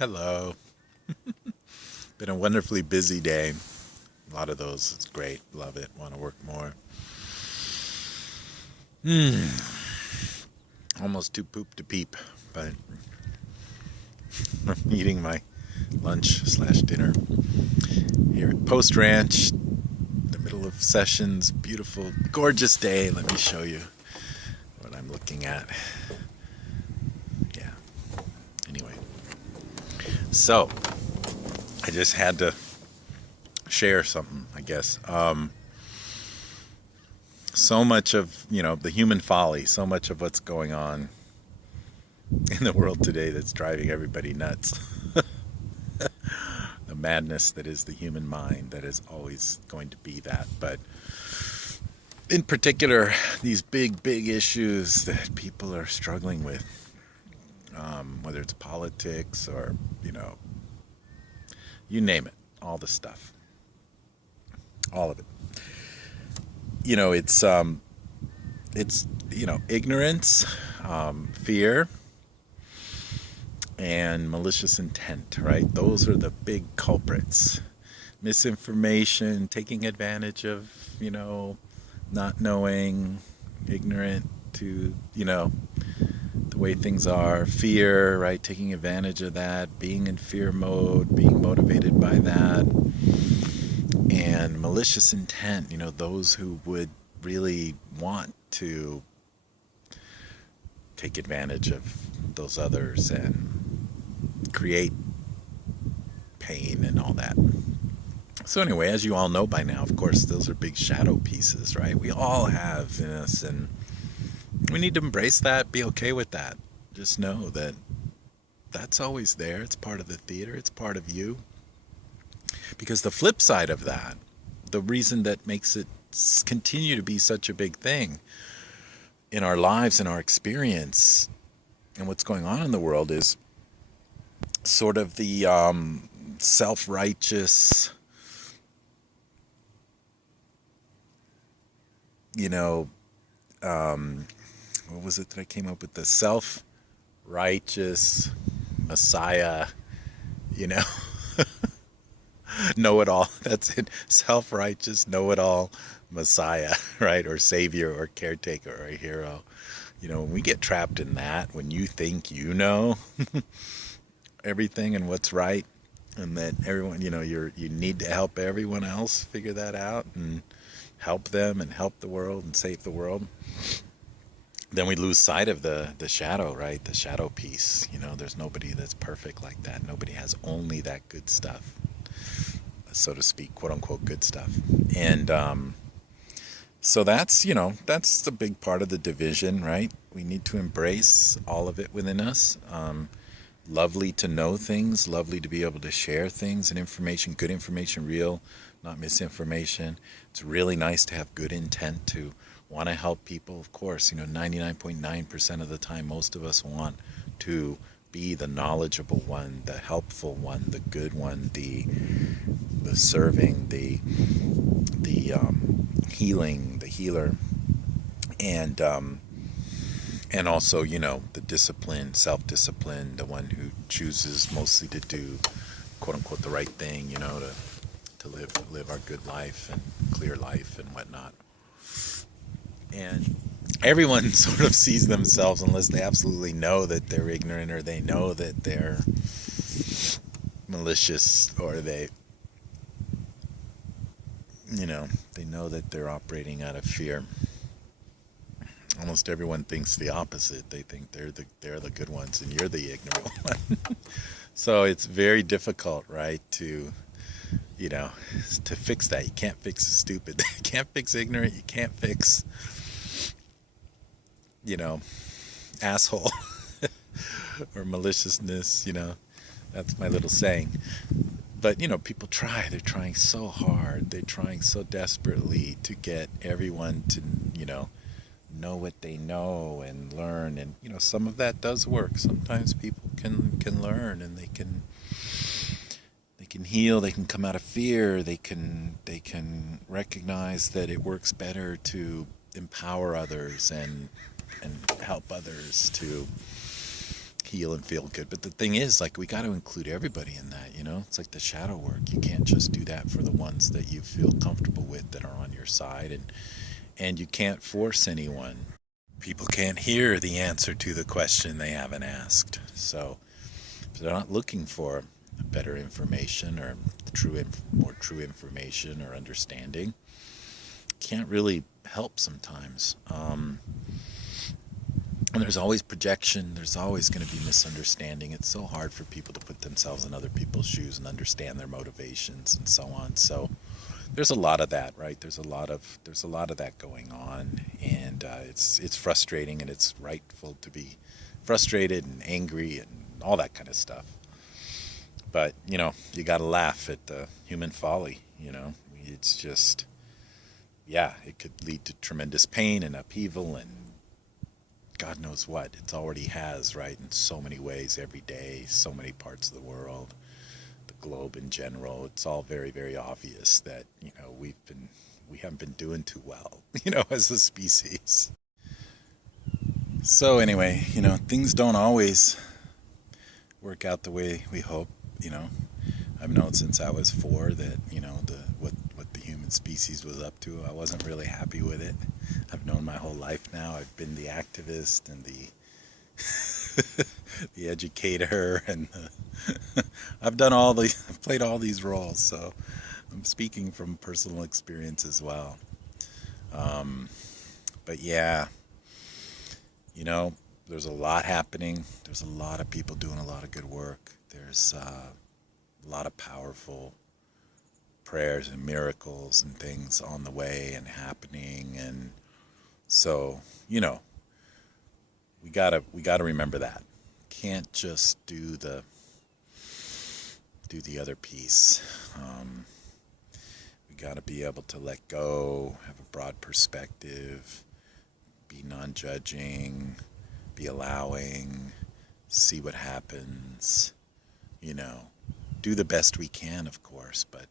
Hello. Been a wonderfully busy day. A lot of those. It's great. Love it. Want to work more. Almost too poop to peep, but I'm eating my lunch slash dinner here at Post Ranch, the middle of sessions. Beautiful, gorgeous day. Let me show you what I'm looking at. Yeah. Anyway, so I just had to share something, I guess. So much of, the human folly, so much of what's going on in the world today that's driving everybody nuts. The madness that is the human mind, that is always going to be that. But in particular, these big issues that people are struggling with, whether it's politics or, you name it, all the stuff. All of it. It's ignorance, fear, and malicious intent, right? Those are the big culprits. Misinformation, taking advantage of, not knowing, ignorant to, the way things are, fear, right? Taking advantage of that, being in fear mode, being motivated by that. And malicious intent, those who would really want to take advantage of those others and create pain and all that. So anyway, as you all know by now, of course, those are big shadow pieces, right? We all have in us, and we need to embrace that, be okay with that. Just know that that's always there. It's part of the theater. It's part of you. Because the flip side of that, the reason that makes it continue to be such a big thing in our lives and our experience and what's going on in the world is sort of the self-righteous, what was it that I came up with? The self-righteous Messiah, know-it-all. That's it. Self-righteous, know-it-all Messiah, right? Or savior or caretaker or a hero. When we get trapped in that, when you think you know everything and what's right, and that everyone, you need to help everyone else figure that out and help them and help the world and save the world, then we lose sight of the shadow, right? The shadow piece. There's nobody that's perfect like that. Nobody has only that good stuff, so to speak, quote unquote good stuff. And so that's the big part of the division, right? We need to embrace all of it within us. Lovely to know things, lovely to be able to share things and information, good information, real, not misinformation. It's really nice to have good intent, to want to help people. Of course, 99.9% of the time, most of us want to be the knowledgeable one, the helpful one, the good one, the serving, the healing, the healer, and also, the discipline, self-discipline, the one who chooses mostly to do, quote unquote, the right thing, to live our good life and clear life and whatnot. And everyone sort of sees themselves, unless they absolutely know that they're ignorant or they know that they're malicious, or they know that they're operating out of fear. Almost everyone thinks the opposite. They think they're the good ones and you're the ignorant one. So it's very difficult, right, to fix that. You can't fix stupid. You can't fix ignorant. You can't fix asshole or maliciousness. That's my little saying. But people try. They're trying so hard. They're trying so desperately to get everyone to know what they know and learn. And some of that does work. Sometimes people can learn, and they can heal. They can come out of fear. They can recognize that it works better to empower others and help others to heal and feel good. But the thing is, like, we got to include everybody in that, you know? It's like the shadow work. You can't just do that for the ones that you feel comfortable with, that are on your side, and you can't force anyone. People can't hear the answer to the question they haven't asked. So if they're not looking for better information or more true information or understanding, can't really help sometimes. And there's always projection. There's always going to be misunderstanding. It's so hard for people to put themselves in other people's shoes and understand their motivations and so on. So there's a lot of that, right? There's a lot of that going on, and it's frustrating, and it's rightful to be frustrated and angry and all that kind of stuff. But you know, you got to laugh at the human folly. You know, it's just, yeah, it could lead to tremendous pain and upheaval and God knows what. It already has, right? In so many ways, every day, so many parts of the world, the globe in general. It's all very, very obvious that, you know, we haven't been doing too well, you know, as a species. So anyway, you know, things don't always work out the way we hope. You know, I've known since I was 4 that, you know, what the human species was up to. I wasn't really happy with it. I've known my whole life now. I've been the activist and the educator, and I've played all these roles. So I'm speaking from personal experience as well. But yeah, you know, there's a lot happening. There's a lot of people doing a lot of good work. There's a lot of powerful prayers and miracles and things on the way and happening. And so, you know, we gotta remember that. Can't just do the other piece. We gotta be able to let go, have a broad perspective, be non-judging, be allowing, see what happens, you know, do the best we can, of course, but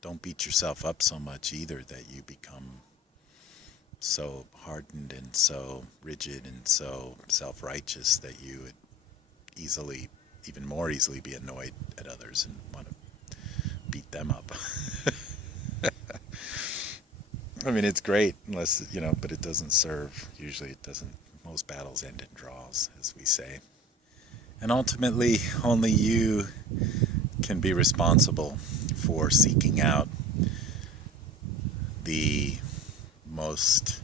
don't beat yourself up so much either that you become so hardened and so rigid and so self-righteous that you would even more easily be annoyed at others and want to beat them up. I mean, it's great, unless, you know, but it doesn't serve. Usually it doesn't. Most battles end in draws, as we say. And ultimately, only you can be responsible for seeking out the most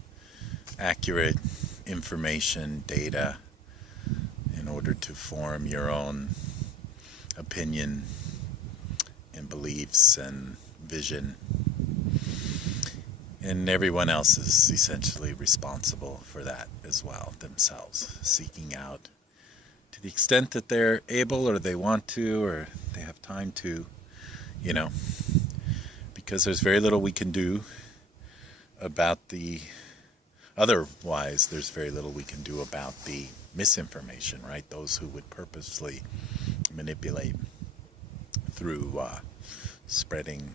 accurate information, data, in order to form your own opinion and beliefs and vision. And everyone else is essentially responsible for that as well, themselves, seeking out, to the extent that they're able or they want to or they have time to, you know, because there's very little we can do about otherwise there's very little we can do about the misinformation, right? Those who would purposely manipulate through spreading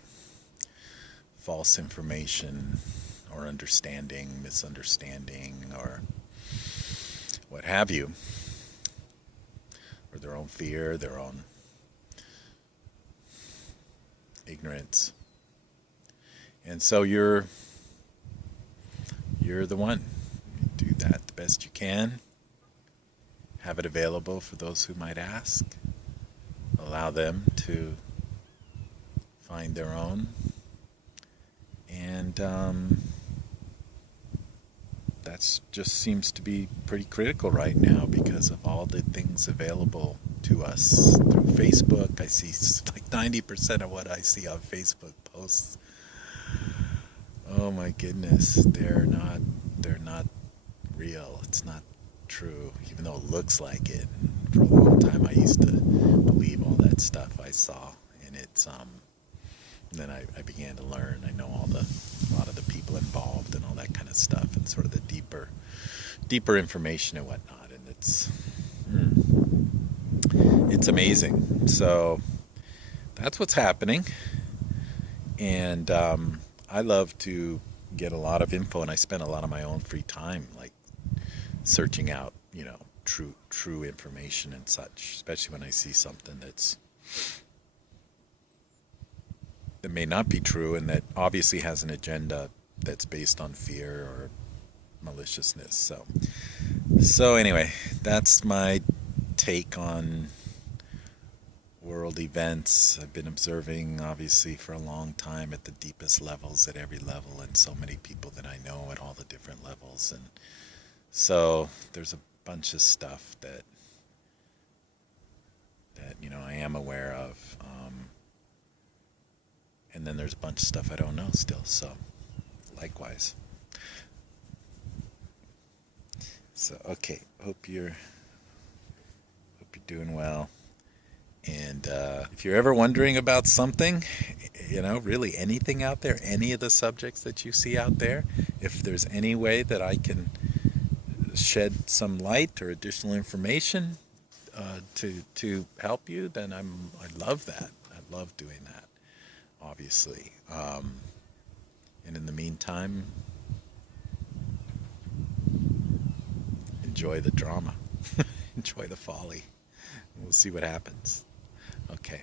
false information or misunderstanding, or what have you, or their own fear, their own ignorance. And so you're the one. You do that the best you can. Have it available for those who might ask. Allow them to find their own. And that just seems to be pretty critical right now because of all the things available to us through Facebook. I see like 90% of what I see on Facebook posts. Oh my goodness, they're not real. It's not true, even though it looks like it. For a long time I used to believe all that stuff I saw, and it's then I began to learn. I know a lot of the people involved and all that kind of stuff, and sort of the deeper information and whatnot, and it's amazing. So that's what's happening, and I love to get a lot of info, and I spend a lot of my own free time like searching out, you know, true information and such, especially when I see something that may not be true and that obviously has an agenda that's based on fear or maliciousness. So anyway, that's my take on world events. I've been observing obviously for a long time at the deepest levels, at every level, and so many people that I know at all the different levels. And so there's a bunch of stuff that I am aware of, and then there's a bunch of stuff I don't know still. So likewise. So okay, hope you're doing well. And if you're ever wondering about something, really anything out there, any of the subjects that you see out there, if there's any way that I can shed some light or additional information to help you, then I love that. I love doing that, obviously. And in the meantime, enjoy the drama, enjoy the folly. We'll see what happens. Okay.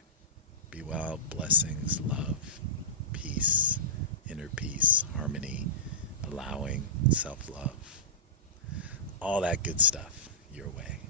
Be well. Blessings, love, peace, inner peace, harmony, allowing, self-love. All that good stuff your way.